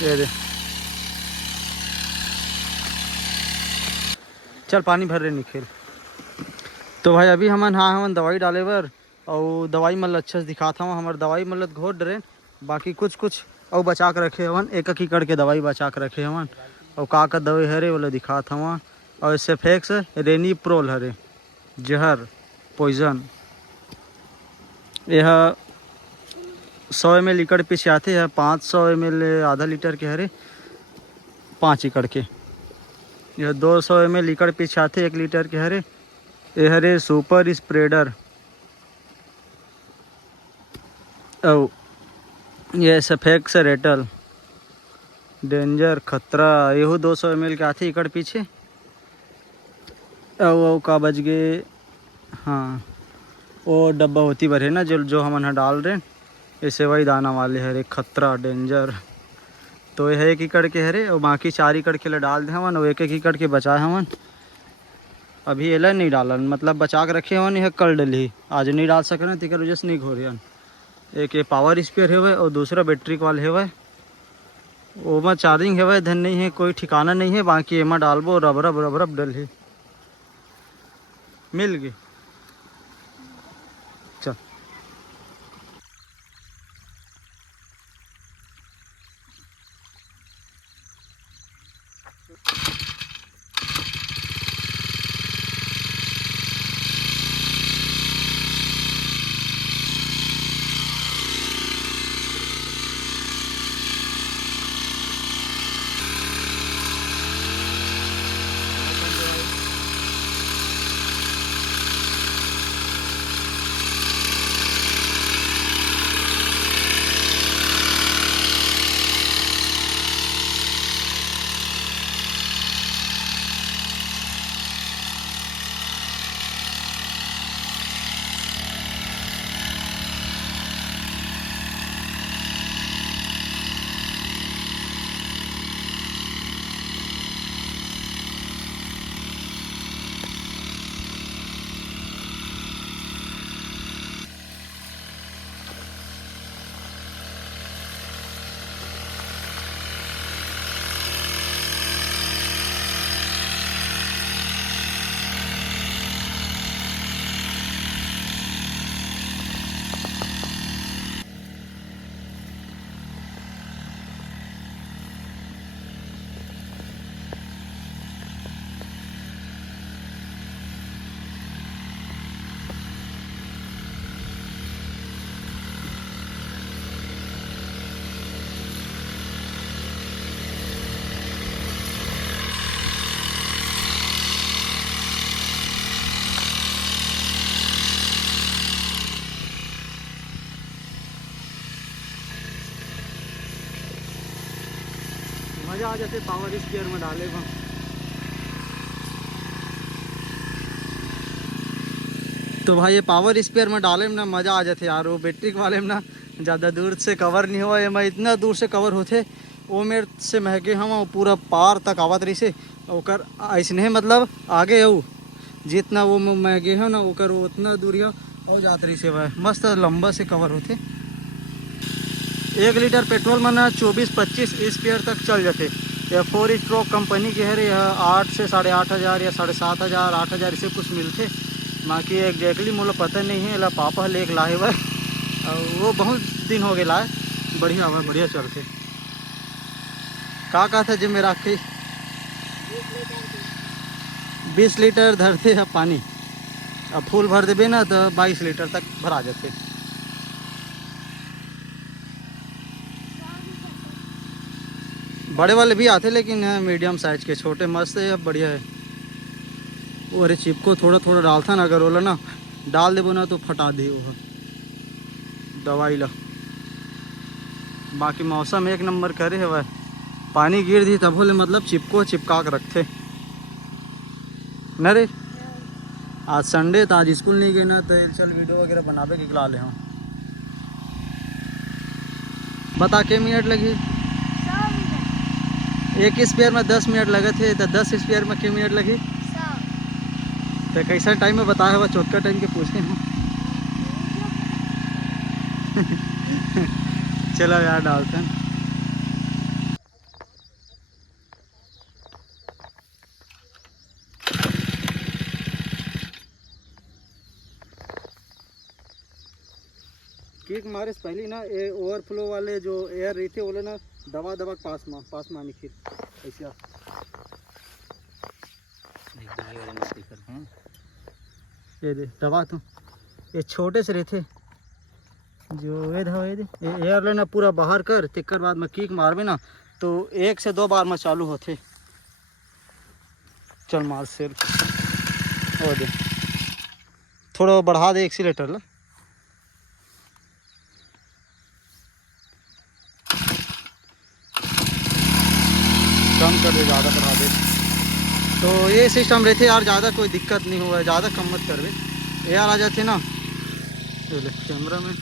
ये दे, चल पानी भर रहे निखिल। तो भाई अभी हमन दवाई डाले बर, और दवाई मतलब अच्छा से दिखाता हूँ। हमारे दवाई मतलब घोट डरे, बाकी कुछ कुछ और बचा के रखे हवन, एक एक करके दवाई बचा के रखे हवन। और का दवाई हरे वाला दिखाता हूँ। और सेफेक्स रेनीप्रोल हरे, जहर पॉइजन। यह 100 ml एकड़ पीछे आते हैं, 500 ml आधा लीटर के हरे 5 एकड़ के। यह 200 ml एकड़ पीछे आते 1 लीटर के हरे। ये हरे सुपर स्प्रेडर। और ये सफेक्स रेटल डेंजर खतरा, यहू 200 ml के आते एकड़ पीछे। और का बच गए, हाँ वो डब्बा होती भरे ना जो हम यहाँ डाल रहे हैं, ये सेवई दाना वाले हरे खतरा डेंजर। तो यह 1 एकड़ के हरे, और बाकी 4 एकड़ के लिए डाल दे हवन, और 1 एकड़ के बचाए हवन। अभी एला नहीं डालन, मतलब बचा के रखे हवन। यह कल डली, आज नहीं डाल सके ना, तेकर वजह से नहीं घोरियन। एक ये पावर स्पेयर है और दूसरा बैटरी वाल है। वो में चार्जिंग है धन नहीं है, कोई ठिकाना नहीं है। बाकी एमा डालबो रब रब रब रब डल है, मिल गई। चल मज़ा आ जाते पावर स्पेयर में डाले बा। तो भाई ये पावर स्पेयर में डाले में ना मज़ा आ जाते यार। वो बैटरी वाले में ना ज़्यादा दूर से कवर नहीं हुआ है, मैं इतना दूर से कवर होते वो मेरे से महंगे हम पूरा पार तक आवत रही से। ओकर ऐसने मतलब आगे हो जितना वो महंगे हो ना, ओकर वो उतना दूरिया और जात रही से वह मस्त लंबा से कवर होते। 1 लीटर पेट्रोल में ना 24-25 स्पेयर तक चल जाते। यह 4 स्ट्रोक कंपनी के है, यह 8 से 8,500 या 7,500 8,000 इसे कुछ मिलते। बाकी एग्जैक्टली मुझे पता नहीं है, ला पापा लेके लाए हुआ और वो बहुत दिन हो गए लाए। बढ़िया हुआ, बढ़िया चलते। का था जब मेरा के 20 लीटर धरते अब पानी, अब फुल भर देबे ना तो 22 लीटर तक भरा जाते। बड़े वाले भी आते लेकिन मीडियम साइज के, छोटे मस्त है, अब बढ़िया है। वो अरे चिपको थोड़ा थोड़ा डालता ना, अगर बोला ना डाल देबो ना तो फटा दे वो दवाई ला। बाकी मौसम एक नंबर करे है वह, पानी गिर दी तब बोले मतलब चिपको चिपका के रखते न रे। आज संडे था, आज स्कूल नहीं गए ना, तो चल वीडियो वगैरह बनावे के ला ले। हम बता के मिनट लगी? 1 स्पेयर में 10 मिनट लगे थे, तो 10 स्पेयर में के मिनट लगी? तो कैसा टाइम में बताया हुआ, चौथा टाइम के पूछते हैं। चलो यार डालते हैं। किक मारे से पहले ना ये ओवरफ्लो वाले जो एयर रहते बोले ना दबा दबा पास में निकल ऐसे ये दे दबा तो ये छोटे से रहते जो ये एयर लेना पूरा बाहर कर तिक्कर बाद में किक मारवे ना तो 1 से 2 बार में चालू होते। चल मार सेल और दे थोड़ा बढ़ा दे एक्सीलेटर ला कम कर दे ज़्यादा बढ़ा दे तो ये सिस्टम रहते यार। ज़्यादा कोई दिक्कत नहीं हुआ है, ज़्यादा कम मत कर दे यार आ जाते ना कैमरा में।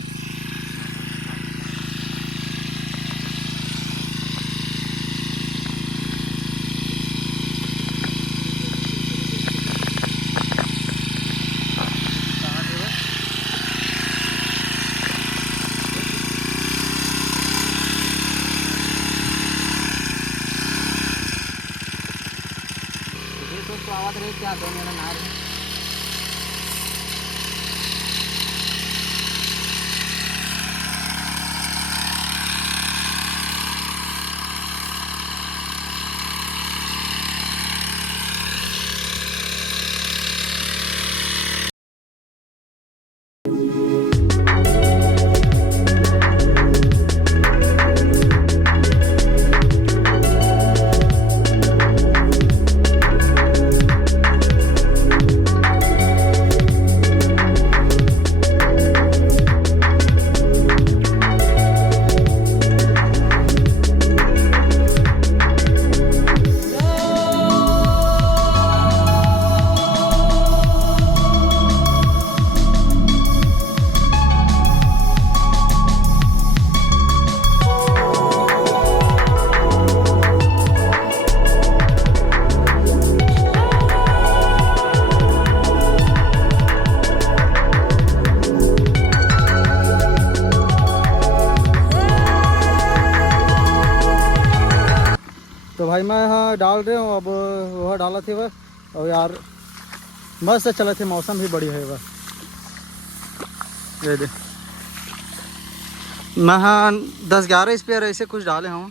आवाज रही क्या दो मेरा नार है। तो भाई मैं यहाँ डाल रहे हूँ, अब वह डाला थे वह और यार मस्त चला थे, मौसम भी बढ़िया है वह। ये दे मैं हाँ 10-11 स्पेयर ऐसे कुछ डाले हूँ।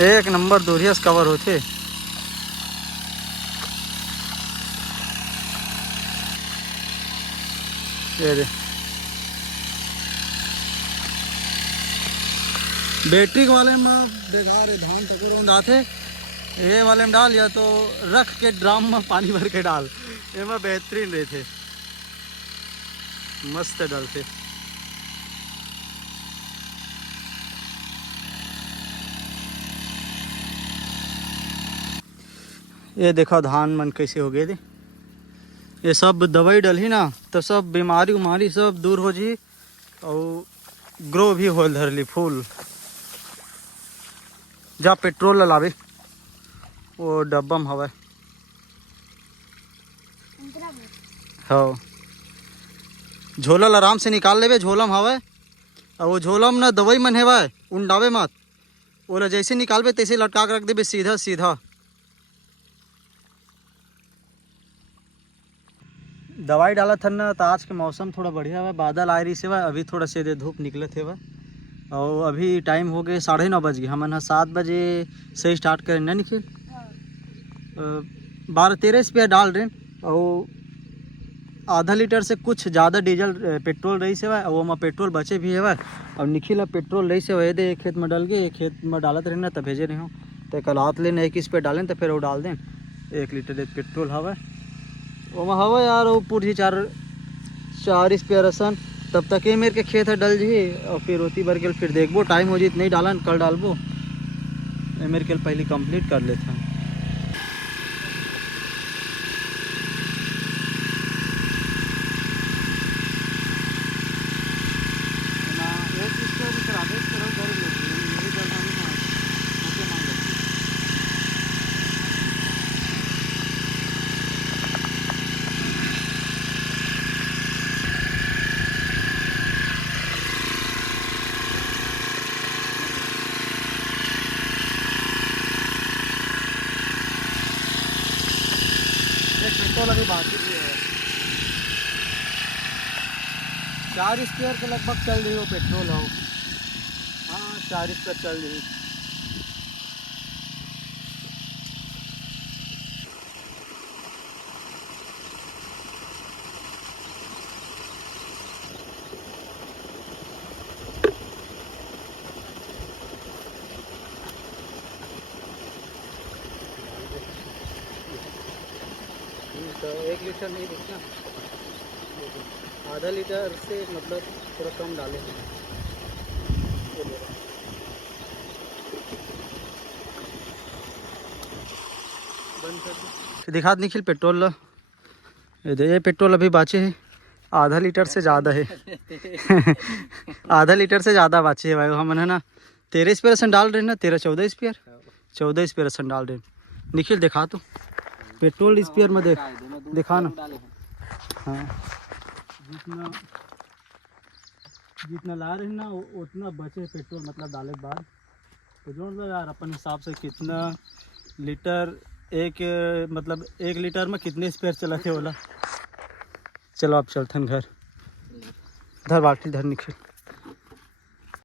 एक नंबर दूरिया से कवर होते। ये दे बैटरी वाले में बेकार है, धान टकुर आते ये वाले में डाल या तो रख के ड्राम में पानी भर के डाल, ये में बेहतरीन रहते मस्त डालते। ये देखो धान मन कैसे हो गए थे, ये सब दवाई डली ना तो सब बीमारी उमारी सब दूर हो जी और ग्रो भी हो धर ली फूल। जा पेट्रोल लावे वो डब्बा में हवा हो, झोलल आराम से निकाल लेवे, झोलम हवा और वो झोलम ना दवाई मन हेवा उंडावे मत, वो जैसे निकालबे तैसे लटका के रख देवे सीधा सीधा। दवाई डाला था ना तो आज के मौसम थोड़ा बढ़िया है, बादल आ रही से वह अभी थोड़ा से धूप निकले थे वह और अभी टाइम हो गए 9:30 बज गए। हम 7 बजे से स्टार्ट करें ना निकल 12-13 स्पेयर डाल रहे और आधा लीटर से कुछ ज़्यादा डीजल पेट्रोल रही से वह वो में पेट्रोल बचे भी है वह और निखिल पेट्रोल रही से वह दे एक खेत में डाल के एक खेत में डालत रहे ना तब भेजे रहे हूँ तो कल हाथ लेने एक स्पेयर डालें तो फिर वो डाल दें 1 लीटर पेट्रोल हवा वो में हवा यार वो पूरी 4 स्पेयर असन तब तक ये मेरे के खेत है डल जी और फिर होती भर के फिर देखबो टाइम हो जी नहीं डालन कल डालबो मेरे के पहले कंप्लीट कर लेता हूँ। पेट्रोल अभी बाकी भी है। 4 स्पेयर के लगभग चल रही हो पेट्रोल हो। हाँ 4 स्पेयर चल रही। तो 1 लीटर नहीं दिखना, आधा लीटर से मतलब थोड़ा कम डाले हैं। बंद कर दो। दिखा निखिल पेट्रोल ये पेट्रोल अभी बाचे है, आधा लीटर से ज़्यादा है। आधा लीटर से ज़्यादा बाचे है भाई। हम है ना 13 स्पेयर डाल रहे हैं ना, 13-14 स्पेयर, 14 स्पेयर डाल रहे हैं। निखिल दिखा तो पेट्रोल स्पेयर में दिखा ना। हाँ जितना जितना ला रहे हैं ना उतना बचे पेट्रोल मतलब डाले के बाद। तो जोड़ दो यार अपन हिसाब से कितना लीटर एक मतलब 1 लीटर में कितने स्पेयर चला थे बोला। चलो आप चलते हैं घर। धर बाल्टी धर निकल।